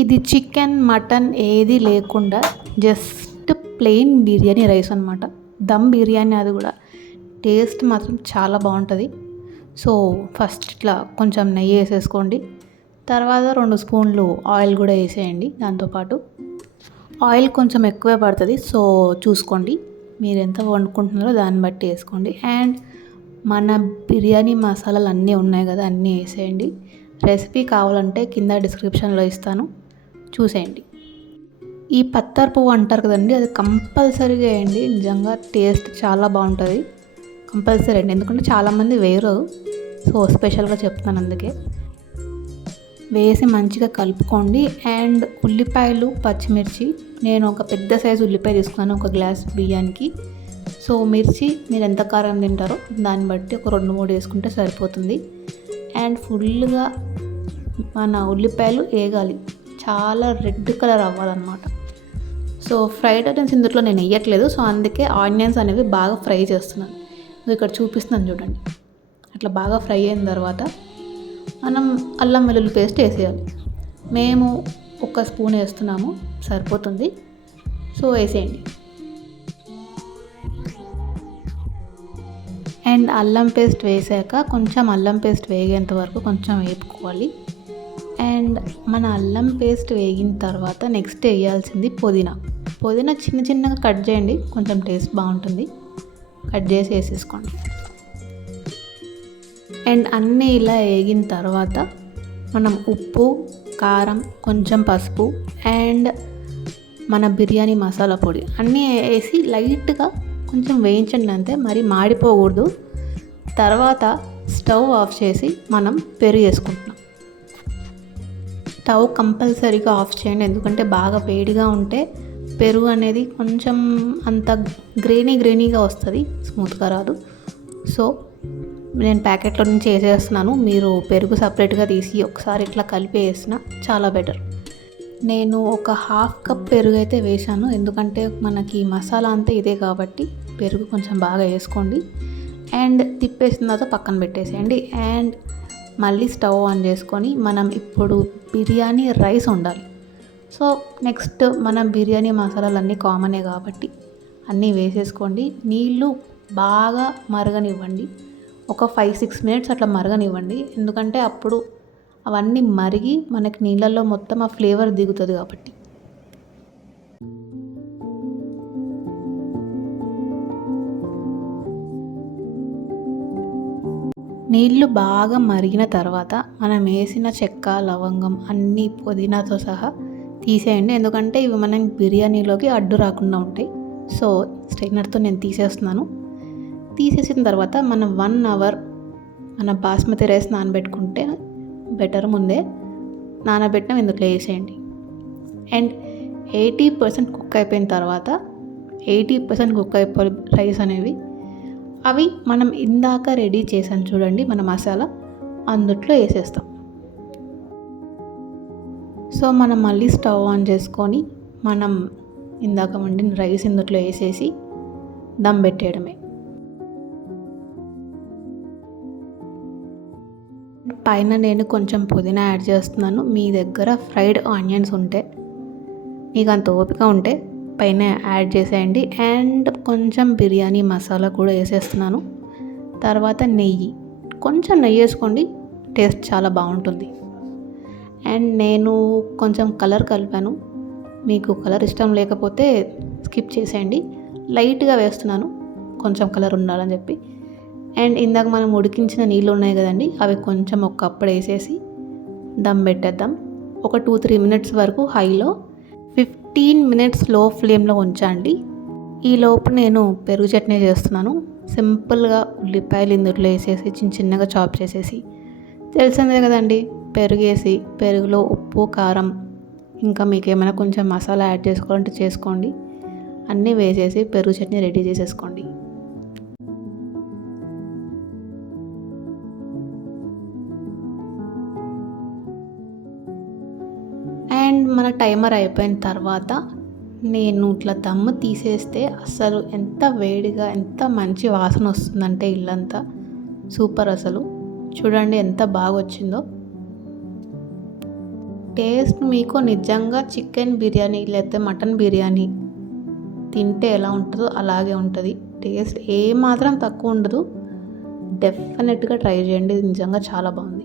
ఇది chicken, mutton ఏది లేకుండా జస్ట్ ప్లెయిన్ బిర్యానీ రైస్ అనమాట. దమ్ బిర్యానీ, అది కూడా టేస్ట్ మాత్రం చాలా బాగుంటుంది. సో ఫస్ట్ ఇట్లా కొంచెం నెయ్యి వేసేసుకోండి. తర్వాత 2 స్పూన్లు ఆయిల్ కూడా వేసేయండి. దాంతోపాటు ఆయిల్ కొంచెం ఎక్కువే పడుతుంది, సో చూసుకోండి. మీరు ఎంత వండుకుంటున్నారో దాన్ని బట్టి వేసుకోండి. అండ్ మన బిర్యానీ మసాలాలు అన్నీ ఉన్నాయి కదా, అన్నీ వేసేయండి. రెసిపీ కావాలంటే కింద డిస్క్రిప్షన్లో ఇస్తాను, చూసేయండి. ఈ పత్తర్ పువ్వు అంటారు కదండి, అది కంపల్సరీగా వేయండి. నిజంగా టేస్ట్ చాలా బాగుంటుంది. కంపల్సరీ అండి, ఎందుకంటే చాలామంది వేయరు. సో స్పెషల్గా చెప్తాను అందుకే. వేసి మంచిగా కలుపుకోండి. అండ్ ఉల్లిపాయలు, పచ్చిమిర్చి, నేను ఒక పెద్ద సైజు ఉల్లిపాయ తీసుకున్నాను ఒక గ్లాస్ బియ్యానికి. సో మిర్చి మీరు ఎంత కారం తింటారో దాన్ని బట్టి ఒక 2-3 వేసుకుంటే సరిపోతుంది. అండ్ ఫుల్గా మన ఉల్లిపాయలు వేగాలి, చాలా రెడ్ కలర్ అవ్వాలన్నమాట. సో ఫ్రైడ్ ఆనియన్స్ ఇందులో నేను వేయట్లేదు, సో అందుకే ఆనియన్స్ అనేవి బాగా ఫ్రై చేస్తున్నాను. ఇక్కడ చూపిస్తున్నాను చూడండి. అట్లా బాగా ఫ్రై అయిన తర్వాత మనం అల్లం వెల్లుల్లి పేస్ట్ వేసేయాలి. మేము 1 స్పూన్ వేస్తున్నాము, సరిపోతుంది. సో వేసేయండి. అండ్ అల్లం పేస్ట్ వేసాక కొంచెం అల్లం పేస్ట్ వేగేంత వరకు కొంచెం వేపుకోవాలి. అండ్ మన అల్లం పేస్ట్ వేగిన తర్వాత నెక్స్ట్ వేయాల్సింది పుదీనా చిన్న చిన్నగా కట్ చేయండి, కొంచెం టేస్ట్ బాగుంటుంది. కట్ చేసి వేసేసుకోండి. అండ్ అన్నీ ఇలా వేగిన తర్వాత మనం ఉప్పు, కారం, కొంచెం పసుపు అండ్ మన బిర్యానీ మసాలా పొడి అన్నీ వేసి లైట్గా కొంచెం వేయించండి, అంతే. మరి మాడిపోకూడదు. తర్వాత స్టవ్ ఆఫ్ చేసి మనం పెరుగు వేసుకుంటున్నాం. స్టవ్ కంపల్సరీగా ఆఫ్ చేయండి, ఎందుకంటే బాగా వేడిగా ఉంటే పెరుగు అనేది కొంచెం అంత గ్రేనీగా వస్తుంది, స్మూత్గా రాదు. సో నేను ప్యాకెట్లో నుంచి వేసేస్తున్నాను. మీరు పెరుగు సపరేట్గా తీసి ఒకసారి ఇట్లా కలిపి వేసినా చాలా బెటర్. నేను ఒక 1/2 కప్ పెరుగు అయితే వేసాను, ఎందుకంటే మనకి మసాలా అంతా ఇదే కాబట్టి పెరుగు కొంచెం బాగా వేసుకోండి. అండ్ తిప్పేసిన తర్వాత పక్కన పెట్టేసేయండి. అండ్ మళ్ళీ స్టవ్ ఆన్ చేసుకొని మనం ఇప్పుడు బిర్యానీ రైస్ వండాలి. సో నెక్స్ట్ మనం బిర్యానీ మసాలాలు అన్నీ కామనే కాబట్టి అన్నీ వేసేసుకోండి. నీళ్ళు బాగా మరగనివ్వండి, ఒక 5-6 మినిట్స్ అట్లా మరగనివ్వండి. ఎందుకంటే అప్పుడు అవన్నీ మరిగి మనకి నీళ్ళల్లో మొత్తం ఆ ఫ్లేవర్ దిగుతుంది కాబట్టి. నీళ్ళు బాగా మరిగిన తర్వాత మనం వేసిన చెక్క, లవంగం అన్నీ పుదీనాతో సహా తీసేయండి, ఎందుకంటే ఇవి మనం బిర్యానీలోకి అడ్డు రాకుండా ఉంటాయి. సో స్ట్రైనర్తో నేను తీసేస్తున్నాను. తీసేసిన తర్వాత మనం 1 అవర్ మన బాస్మతి రైస్ నానబెట్టుకుంటే బెటర్. ముందే నానబెట్టిన ఇందులో వేసేయండి. అండ్ 80% కుక్ అయిపోయిన తర్వాత 80% కుక్ అయిపోయి రైస్ అనేవి అవి మనం ఇందాక రెడీ చేసాం చూడండి మన మసాలా, అందుట్లో వేసేస్తాం. సో మనం మళ్ళీ స్టవ్ ఆన్ చేసుకొని మనం ఇందాక వండిన రైస్ ఇందులో వేసేసి దమ్ పెట్టేయడమే. పైన నేను కొంచెం పుదీనా యాడ్ చేస్తున్నాను. మీ దగ్గర ఫ్రైడ్ ఆనియన్స్ ఉంటే, మీకు అంత ఓపిక ఉంటే పైన యాడ్ చేసేయండి. అండ్ కొంచెం బిర్యానీ మసాలా కూడా వేసేస్తున్నాను. తర్వాత కొంచెం నెయ్యి వేసుకోండి, టేస్ట్ చాలా బాగుంటుంది. అండ్ నేను కొంచెం కలర్ కలిపాను, మీకు కలర్ ఇష్టం లేకపోతే స్కిప్ చేసేయండి. లైట్గా వేస్తున్నాను కొంచెం కలర్ ఉండాలని చెప్పి. అండ్ ఇందాక మనం ఉడికించిన నీళ్ళు ఉన్నాయి కదండి, అవి కొంచెం ఒక కప్పుడు వేసేసి దమ్ పెట్టేద్దాం. ఒక 2-3 మినిట్స్ వరకు హైలో, 15 మినిట్స్ లో ఫ్లేమ్లో ఉంచండి. ఈలోపు నేను పెరుగు చట్నీ చేస్తున్నాను. సింపుల్గా ఉల్లిపాయలు ఇందులో వేసేసి చిన్నగా చాప్ చేసేసి, తెలిసిందే కదండి, పెరుగు వేసి పెరుగులో ఉప్పు, కారం, ఇంకా మీకు ఏమైనా కొంచెం మసాలా యాడ్ చేసుకోవాలంటే చేసుకోండి. అన్నీ వేసేసి పెరుగు చట్నీ రెడీ చేసేసుకోండి. అండ్ మన టైమర్ అయిపోయిన తర్వాత నేను ఇట్లా దమ్ము తీసేస్తే అసలు ఎంత వేడిగా, ఎంత మంచి వాసన వస్తుందంటే ఇల్లంతా సూపర్. అసలు చూడండి ఎంత బాగా వచ్చిందో. టేస్ట్ మీకు నిజంగా చికెన్ బిర్యానీ లేకపోతే మటన్ బిర్యానీ తింటే ఎలా ఉంటుందో అలాగే ఉంటుంది. టేస్ట్ ఏమాత్రం తక్కువ ఉండదు. డెఫినెట్గా ట్రై చేయండి, ఇది నిజంగా చాలా బాగుంది.